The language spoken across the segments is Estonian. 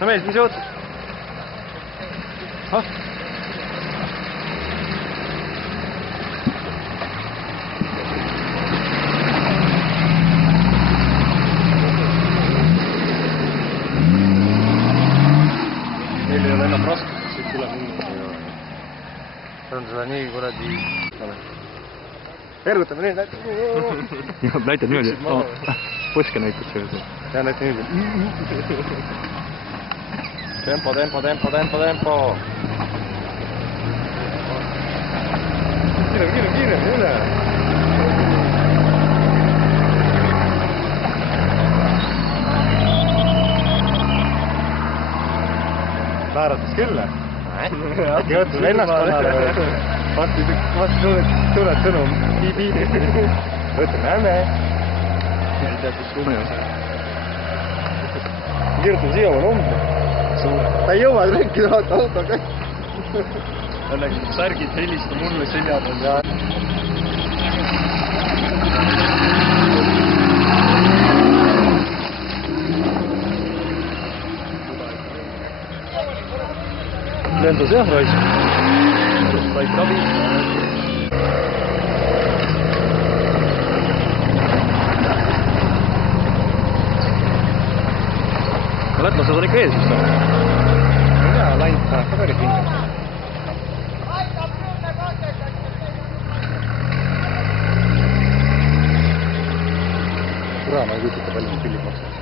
no mees, mis ootad? Meil ei ole enam raskust, siit tuleb mingi. On seda nii kuradi... Ergutame nii, näitame. Näitad niimoodi? Põske näitas see. Ja näitad niimoodi. Tempo, tempo, tempo, tempo, tempo. Kiire, kiire, kiire, üle. Naeratas küll, äkki õttud ennast panale või? Varsti tuled sõnum. Võtame näeme. Ei tea, kus tunne on. Kirjutan siia oma numbri. Ta ei jõua rääkida, vaata auto käib. Õnnegi särgid helista mulle selja peal. Lendas jah, raisk. Said ravi. Lätlased on ikka ees vist või? Jaa, läinud tahab ka päris hinge. Kura, ma ei kujuta palju need pillid maksavad.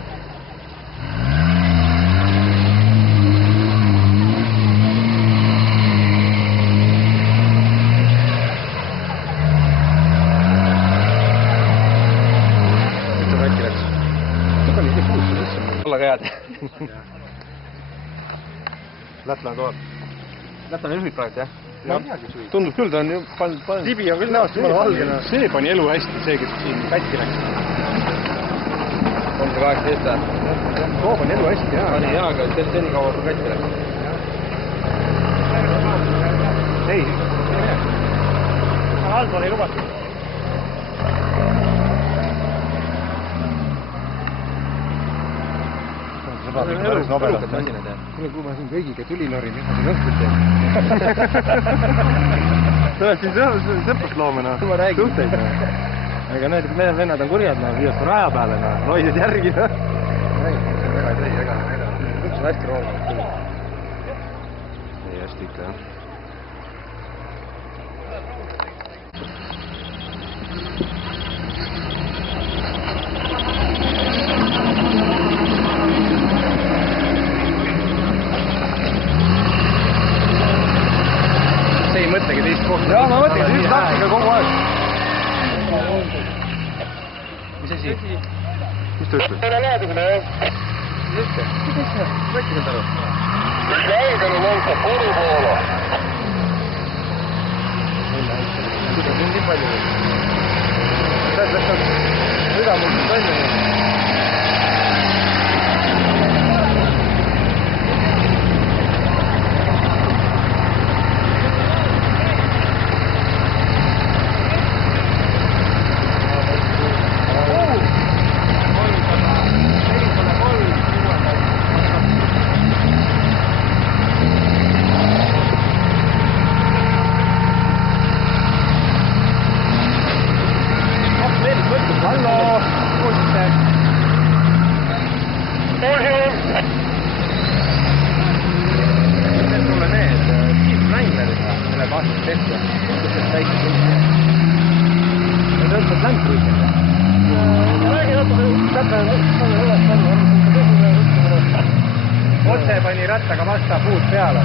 Alla käed. Lätlane tool. Lätlane juhib praegu, jah? Tundub küll, ta on ju pannud... Tibi on küll näost jumala valgena. See pani elu hästi, see, kes siin kätti läks. 318 ajal. Too pani elu hästi, jah. Pani jaa, aga seni kaua kui kätti läks. Ei. Allpool ei lubatud. Päris nobedalt masina teha. Kuule, kui ma siin kõigiga tuli norin, mis ma siin õhtul teen? Sa oled siin sõprust loomena. Suhteid. Ega need vennad on kurjad, viiast raja peale, loidid järgi. Ei, see on väga ei tee, ega. Üks on hästi roolanud küll. Ei, hästi ikka, jah. Ei mõtlegi teist kohta. Jaa, ma mõtlegi teist taktiga kogu aeg. Mis asi? Mis ta ütleb? Täna laadusele, jah. Mis ütleb? Mis ütleb? Võtki seda aru. Läiganu lonkab kodu poole. Kuidas on nii palju? Lähed läks südamult välja. Otse pani rattaga vasta puud peale.